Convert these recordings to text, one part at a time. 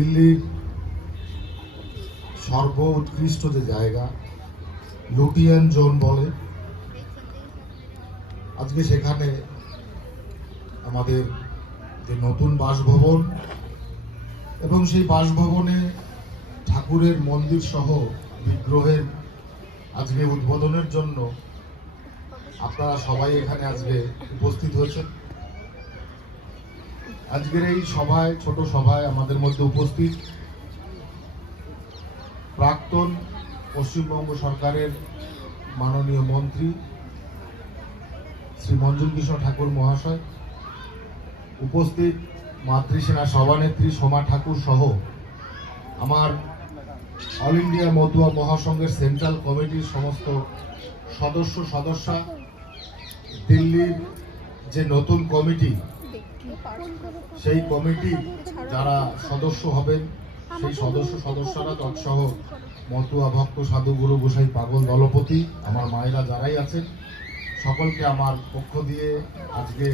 দিল্লির সর্ব উৎকৃষ্ট যে জায়গা, লুটিয়ান জোন বলে। আজকে সেখানে আমাদের যে নতুন বাসভবন এবং সেই বাসভবনে ঠাকুরের মন্দির সহ বিগ্রহের আজকে উদ্বোধনের জন্য আপনারা সবাই এখানে আজকে উপস্থিত হয়েছেন। আজকের এই সভায়, ছোট সভায় আমাদের মধ্যে উপস্থিত প্রাক্তন পশ্চিমবঙ্গ সরকারের মাননীয় মন্ত্রী শ্রী মঞ্জুল কিশোর ঠাকুর মহাশয়, উপস্থিত মাতৃসেনা সভানেত্রী সোমা ঠাকুর সহ আমার অল ইন্ডিয়া মতুয়া মহাসংঘের সেন্ট্রাল কমিটির সমস্ত সদস্য সদস্যা, দিল্লির যে নতুন কমিটি সেই কমিটি যারা সদস্য হবেন, সেই সদস্য সদস্যরা তৎসহ মতুয়া ভক্ত, সাধু গুরু গোসাই পাগল দলপতি, আমার মায়েরা যারাই আছেন, সকলকে আমার পক্ষ দিয়ে আজকে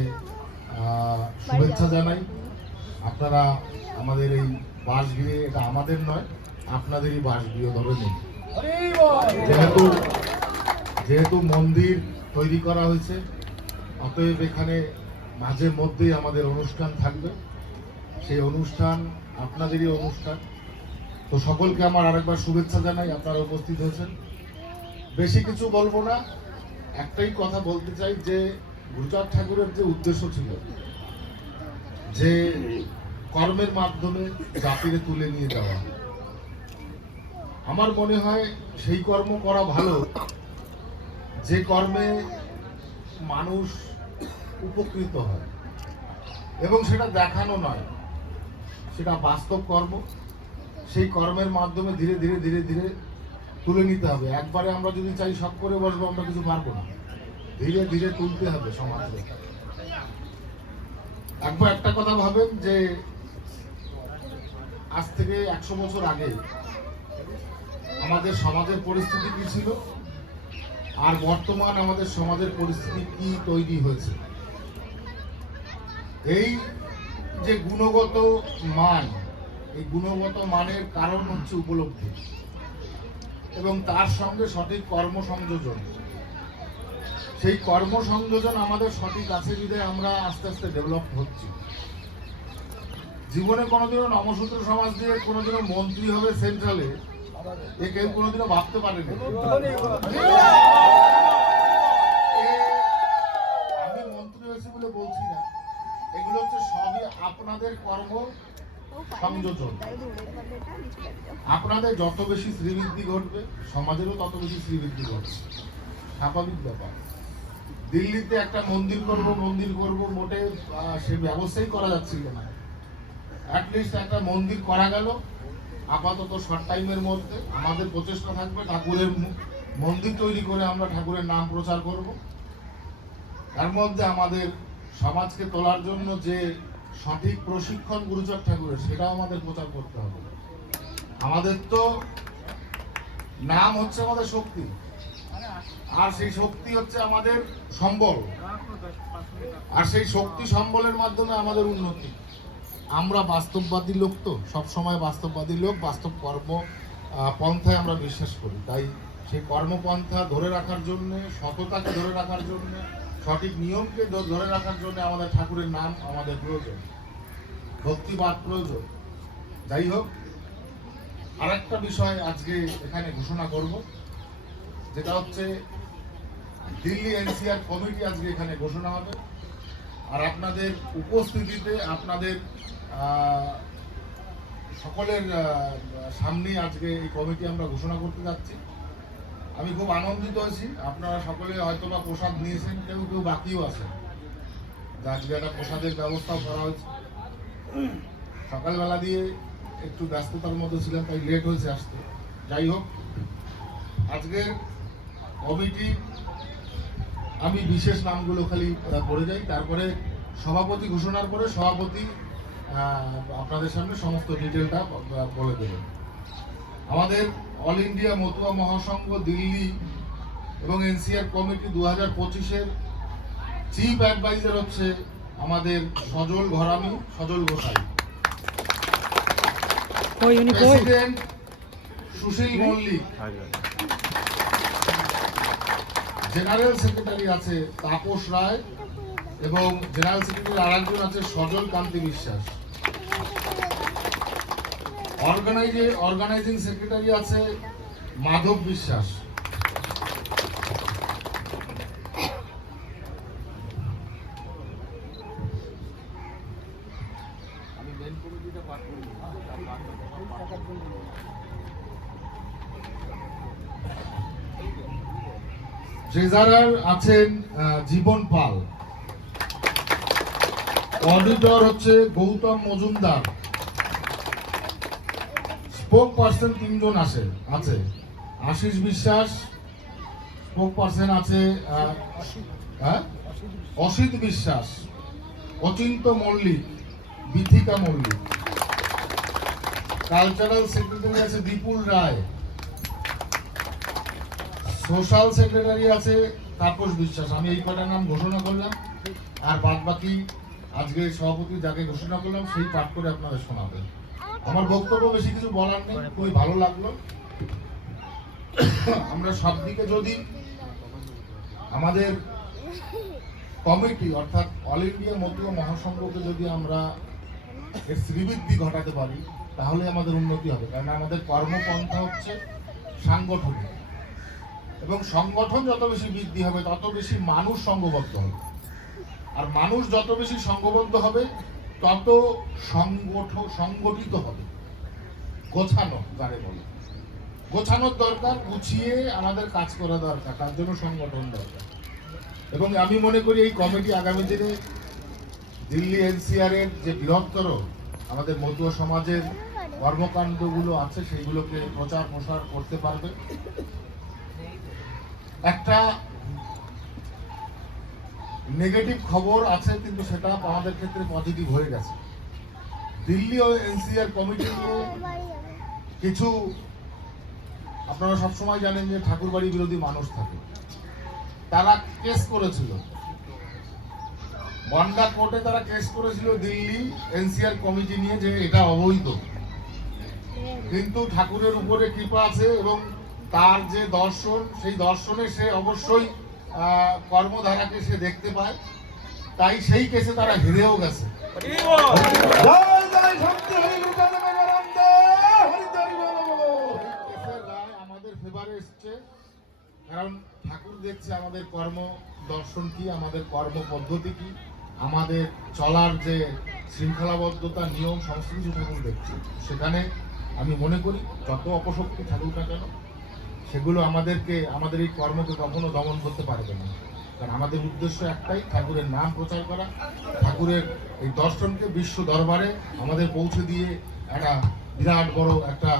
শুভেচ্ছা জানাই। আপনারা আমাদের এই বাসগৃহে, এটা আমাদের নয়, আপনাদেরই বাসগৃহ ধরে নিন। যেহেতু যেহেতু মন্দির তৈরি করা হয়েছে, অতএব এখানে মাঝে মধ্যেই আমাদের অনুষ্ঠান থাকবে। সেই অনুষ্ঠান আপনাদেরই অনুষ্ঠান। তো সকলকে আমার আরেকবার শুভেচ্ছা জানাই, আপনারা উপস্থিত হয়েছেন। বেশি কিছু বলব না, একটাই কথা বলতে চাই যে গুরুচাঁদ ঠাকুরের যে উদ্দেশ্য ছিল, যে কর্মের মাধ্যমে জাতিরে তুলে নিয়ে যাওয়া। আমার মনে হয় সেই কর্ম করা ভালো। যে কর্মে মানুষ উপকৃত হয়। এবং সেটা দেখানো নয়। সেটা বাস্তব কর্ম। সেই কর্মের মাধ্যমে ধীরে ধীরে ধীরে ধীরে তুলে নিতে হবে। একবারে আমরা যদি চাই সব করে বসবো, আমরা কিছু পারব না। ধীরে ধীরে তুলতে হবে সমাজকে। একবার একটা কথা ভাবেন যে, আজ থেকে একশো বছর আগে আমাদের সমাজের পরিস্থিতি কি ছিল? আর বর্তমান আমাদের সমাজের পরিস্থিতি কি তৈরি হয়েছে? এই যে গুণগত মান, এই গুণগত মানের কারণ হচ্ছে উপলব্ধি এবং তার সঙ্গে সঠিক কর্ম সংযোজন সেই কর্ম সংযোজন আমাদের সঠিক আছে বিধে আমরা আস্তে আস্তে ডেভেলপ হচ্ছি। জীবনে কোনোদিনও নমসূত্র সমাজ দিয়ে কোনোদিনও মন্ত্রী হবে সেন্ট্রালে এ কেউ কোনোদিনও ভাবতে পারেনি। আপনাদের কর্ম সংযোজন। আপনাদের যত বেশি শ্রীবৃদ্ধি ঘটবে সমাজেরও তত বেশি শ্রীবৃদ্ধি ঘটবে। স্বাভাবিক ব্যাপার। দিল্লিতে একটা মন্দির করব মন্দির করব মোটে সে ব্যবস্থাই করা যাচ্ছিল না। অ্যাটলিস্ট একটা মন্দির করা গেল। আপাতত শর্ট টাইমের মধ্যে আমাদের প্রচেষ্টা থাকবে ঠাকুরের মন্দির তৈরি করে আমরা ঠাকুরের নাম প্রচার করব। তার মধ্যে আমাদের সমাজকে তোলার জন্য যে সঠিক প্রশিক্ষণ গুরুচর ঠাকুরের, সেটাও আমাদের প্রচার করতে হবে। আমাদের তো নাম হচ্ছে আমাদের শক্তি। আর সেই শক্তি হচ্ছে আমাদের সম্বল। আর সেই শক্তি সম্বলের মাধ্যমে আমাদের উন্নতি। আমরা বাস্তববাদী লোক তো সব সময় বাস্তববাদী লোক, বাস্তব কর্ম পন্থায় আমরা বিশ্বাস করি। তাই সেই কর্মপন্থা ধরে রাখার জন্যে, সততাকে ধরে রাখার জন্য সঠিক নিয়মকে ধরে রাখার জন্য আমাদের ঠাকুরের নাম আমাদের প্রয়োজন। ভক্তিবাদ প্রয়োজন। যাই হোক, আরেকটা বিষয় আজকে এখানে ঘোষণা করব, যেটা হচ্ছে দিল্লি এনসিআর কমিটি আজকে এখানে ঘোষণা হবে। আর আপনাদের উপস্থিতিতে আপনাদের সকলের সামনে আজকে এই কমিটি আমরা ঘোষণা করতে যাচ্ছি। আমি খুব আনন্দিত হয়েছি আপনারা সকলে হয়তো বা প্রসাদ নিয়েছেন, কেউ কেউ বাকিও আছে। আজকে একটা প্রসাদের ব্যবস্থাও করা হয়েছে। সকালবেলা দিয়ে একটু ব্যস্ততার মধ্যে ছিলাম, তাই লেট হয়েছে আসতে। যাই হোক আজকের কমিটি, আমি বিশেষ নামগুলো খালি পড়ে যাই তারপরে সভাপতি ঘোষণার পরে সভাপতি আপনাদের সামনে সমস্ত ডিটেলটা বলে দেবেন। আমাদের অল ইন্ডিয়া মতুয়া মহাসংঘ দিল্লি এবং এনসিআর কমিটি দু হাজার পঁচিশের চিফ অ্যাডভাইজার হচ্ছে আমাদের Sajal Gharami Sajal Gosai. President Sushil Mallick. General secretary আছে তাপস রায় এবং জেনারেল সেক্রেটারি আরেকজন আছে সজল কান্তি বিশ্বাস। অর্গানাইজে অর্গানাইজিং সেক্রেটারি আছে মাধব বিশ্বাস। ট্রেজারার আছেন জীবন পাল। অডিটর হচ্ছে গৌতম মজুমদার। স্পোক পার্সন তিনজন আসে আছে। আশিস বিশ্বাস স্পোক পার্সন আছে হ্যাঁ? অসিত বিশ্বাস, অচিন্ত মল্লিক, বিথিকা মল্লিক। কালচারাল সেক্রেটারি আছে বিপুল রায়। সোশ্যাল সেক্রেটারি আছে তাপস বিশ্বাস। আমি এই কটার নাম ঘোষণা করলাম। আর বাদ বাকি আজকে সভাপতি যাকে ঘোষণা করলাম, সেই পাঠ করে আপনাদের শোনাবেন। আমার বক্তব্য বেশি কিছু বলার নেই খুবই ভালো লাগল। আমরা সব দিকে যদি আমাদের কমিটি অর্থাৎ অল ইন্ডিয়া মতুয়া মহাসংঘকে যদি আমরা এর শ্রীবৃদ্ধি ঘটাতে পারি তাহলে আমাদের উন্নতি হবে। কারণ আমাদের কর্মপন্থা হচ্ছে সাংগঠনিক। এবং সংগঠন যত বেশি বৃদ্ধি হবে তত বেশি মানুষ সংঘবদ্ধ হবে। আর মানুষ যত বেশি সংঘবদ্ধ হবে তত সংগঠ সংগঠিত হবে। গোছানো যারে বলে। গোছানোর দরকার, গুছিয়ে আমাদের কাজ করা দরকার, তার জন্য সংগঠন দরকার। এবং আমি মনে করি এই কমিটি আগামী দিনে দিল্লি এনসিআর এর যে বৃহত্তর আমাদের মতুয়া সমাজের কর্মকাণ্ডগুলো আছে, সেইগুলোকে প্রচার প্রসার করতে পারবে। একটা নেগেটিভ খবর আছে, কিন্তু সেটা আমাদের ক্ষেত্রে পজিটিভ হয়ে গেছে। দিল্লি ও এনসিআর কমিটি কিছু, আপনারা সবসময় জানেন যে ঠাকুরবাড়ি বিরোধী মানুষ থাকে। তারা কেস করেছিল। বন্ডা কোর্টে তারা কেস করেছিল দিল্লি এনসিআর কমিটি নিয়ে যে এটা অবৈধ। কিন্তু ঠাকুরের উপরে কৃপা আছে এবং তার যে দর্শন, সেই দর্শনে সে অবশ্যই কর্মধারাকে সে দেখতে পায়। তাই সেই কেসে তারা হেরেও গেছে। আমাদের ফেভারে এসছে। কারণ ঠাকুর দেখছে আমাদের কর্ম দর্শন কি আমাদের কর্ম পদ্ধতি কি আমাদের চলার যে শৃঙ্খলাবদ্ধতা নিয়ম সংস্কৃতি ঠাকুর দেখছে সেখানে আমি মনে করি যত অপশক্তি থাকুক না কেন সেগুলো আমাদেরকে, আমাদের এই কর্মকে কখনো দমন করতে পারবে না। কারণ আমাদের উদ্দেশ্য একটাই, ঠাকুরের নাম প্রচার করা। ঠাকুরের এই দর্শনকে বিশ্ব দরবারে আমাদের পৌঁছে দিয়ে একটা বিরাট বড় একটা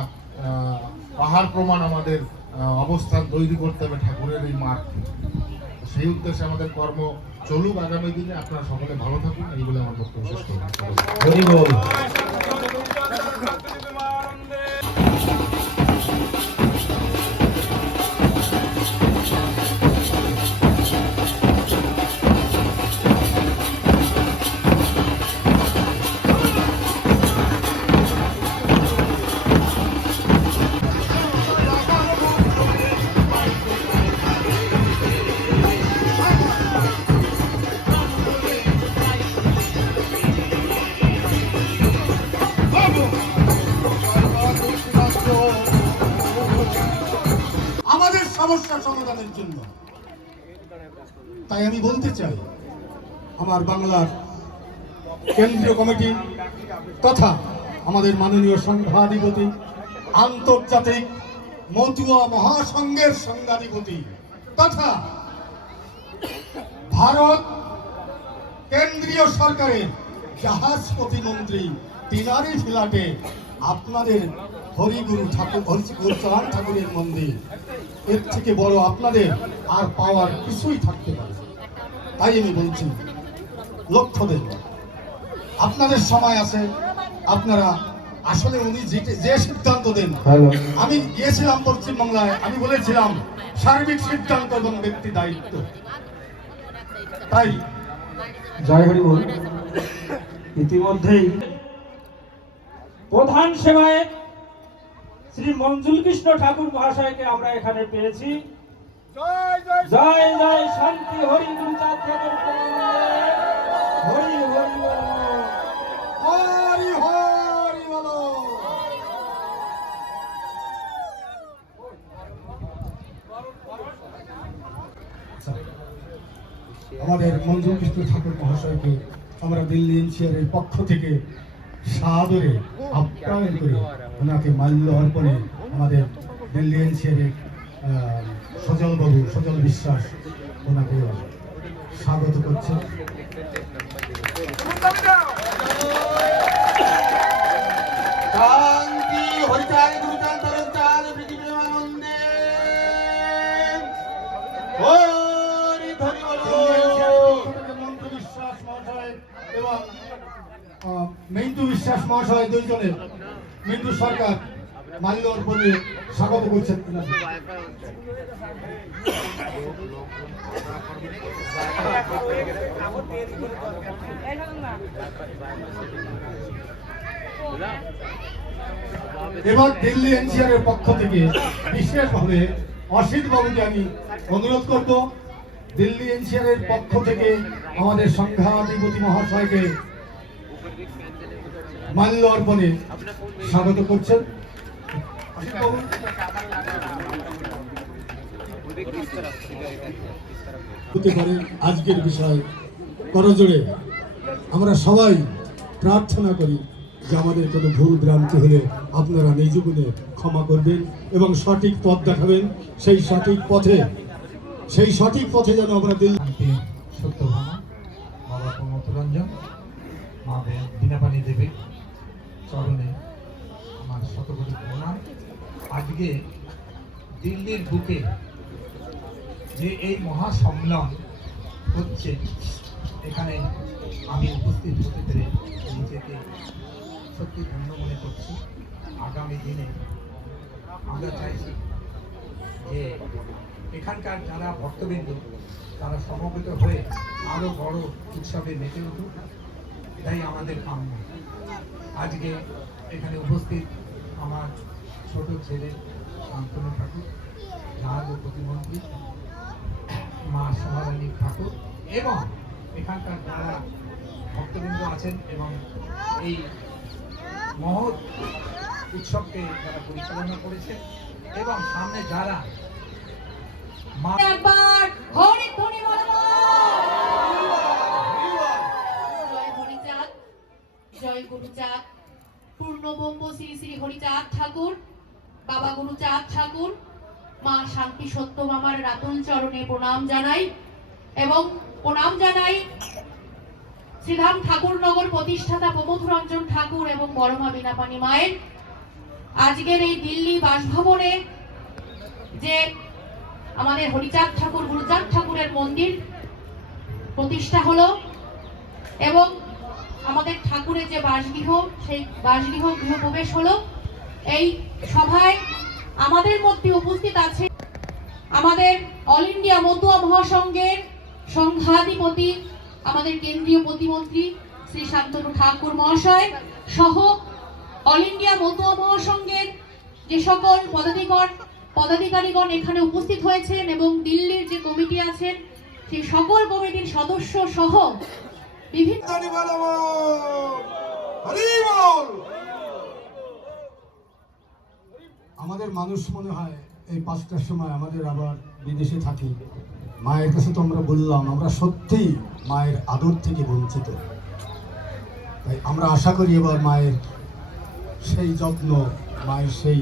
পাহাড় প্রমাণ আমাদের অবস্থান তৈরি করতে হবে ঠাকুরের এই মাঠ সেই উদ্দেশ্যে আমাদের কর্ম চলুক আগামী দিনে। আপনারা সকলে ভালো থাকুন, এই বলে আমার বক্তব্য শেষ করলাম। তাই আমি বলতে চাই, আমার বাংলার কেন্দ্রীয় কমিটি তথা আমাদের মাননীয় সংঘাধিপতি আন্তর্জাতিক মতুয়া মহাসংঘের সংঘাধিপতি তথা ভারত কেন্দ্রীয় সরকারের জাহাজ প্রতিমন্ত্রী তিনারি ফ্ল্যাটে আপনাদের হরিগুরু ঠাকুর হরিচাঁদ ঠাকুরের মন্দির। এর থেকে বড় আপনাদের আর পাওয়ার কিছুই থাকতে পারে। তাই আমি বলছি লক্ষ্য দেন আপনাদের সময় আছে আপনারা আসলে উনি যে সিদ্ধান্ত দেন। আমি গিয়েছিলাম পশ্চিমবাংলায় আমি বলেছিলাম সার্বিক সিদ্ধান্ত এবং ব্যক্তি দায়িত্ব। তাই। জয় হরি বল। ইতিমধ্যেই প্রধান সেবায় শ্রী মঞ্জুল কৃষ্ণ ঠাকুর মহাশয়কে আমরা এখানে পেয়েছি। জয় জয় শান্তি হরি হরি হরি হরি হরি বলো। আচ্ছা, আমাদের মঞ্জুর কৃষ্ণ ঠাকুর মহাশয়কে আমরা দিল্লি এনসিআরের পক্ষ থেকে সাদরে আপ্যায়ন করে ওনাকে মাল্য অর্পণে আমাদের দিল্লি এনসিআরের সজল বাবু সজল বিশ্বাস ওনাকে স্বাগত করছে। আনন্দে হরি ধরি মন্ত্র বিশ্বাস মহাশয় এবং আহ, মিন্টু বিশ্বাস মহাশয় দুইজনে মিন্টু সরকার মাল্য অর্পণে স্বাগত করছেন এবার দিল্লি এনসিআর এর পক্ষ থেকে বিশেষভাবে অসিত বাবুকে আমি অনুরোধ করব, দিল্লি এনসিআর এর পক্ষ থেকে আমাদের সংঘাধিপতি মহাশয়কে মাল্য অর্পণে স্বাগত করছেন। হতে পারে আজকের বিষয় করজোড়ে আমরা সবাই প্রার্থনা করি যে আমাদের কোনো ভুল ভ্রান্তি হলে আপনারা নিজ গুণে ক্ষমা করবেন এবং সঠিক পথ দেখাবেন। সেই সঠিক পথে, সেই সঠিক পথে যেন আমরা দিল সত্যভামা বাবা প্রমথরঞ্জন মা বিনাপানি দেবী চরণে আমার শতকোটি প্রণাম। আজকে দিল্লির বুকে যে এই মহাসম্মেলন হচ্ছে, এখানে আমি উপস্থিত হতে পেরে নিজেকে সত্যি ধন্য মনে করছি। আগামী দিনে আমরা চাইছি যে এখানকার যারা ভক্তবৃন্দ, তারা সমবেত হয়ে আরও বড় উৎসবে মেতে উঠুক। এটাই আমাদের কাম্য। আজকে এখানে উপস্থিত আমার ছোট ছেলে শান্তনু ঠাকুর রাজ্য প্রতিমন্ত্রী মা সমারানী ঠাকুর এবং এখানকার যারা ভক্তবৃন্দ আছেন এবং এই মহৎ উৎসবকে যারা পরিচালনা করেছে এবং সামনে যারা একবার ধ্বনি বলব জয় হরিচাঁদ জয় গুরুচাঁদ পূর্ণবঙ্গ শ্রী শ্রী হরিচাঁদ ঠাকুর, বাবা গুরুচাঁদ ঠাকুর, মা শান্তি সত্য মামার রাতুল চরণে প্রণাম জানাই এবং প্রণাম জানাই শ্রীধাম ঠাকুরনগর প্রতিষ্ঠাতা প্রমথ রঞ্জন ঠাকুর এবং বড়মা বিনাপানি মায়ের। আজকের এই দিল্লি বাসভবনে যে আমাদের হরিচাঁদ ঠাকুর, গুরুচাঁদ ঠাকুরের মন্দির প্রতিষ্ঠা হলো এবং আমাদের ঠাকুরের যে বাসগৃহ, সেই বাসগৃহ গৃহপ্রবেশ হলো। এই সভায় আমাদের মধ্যে উপস্থিত আছে আমাদের অল ইন্ডিয়া মতুয়া মহাসংঘের সংঘাধিপতি, আমাদের কেন্দ্রীয় প্রতিমন্ত্রী শ্রী শান্তনু ঠাকুর মহাশয় সহ অল ইন্ডিয়া মতুয়া মহাসংঘের যে সকল পদাধিকর, পদাধিকারীগণ এখানে উপস্থিত হয়েছেন এবং দিল্লির যে কমিটি আছেন, সেই সকল কমিটির সদস্য সহ আমাদের মানুষ মনে হয় এই পাঁচটার সময় আমাদের আবার বিদেশে থাকি। মায়ের কাছে তো আমরা বললাম, আমরা সত্যিই মায়ের আদর থেকে বঞ্চিত। তাই আমরা আশা করি এবার মায়ের সেই যত্ন, মায়ের সেই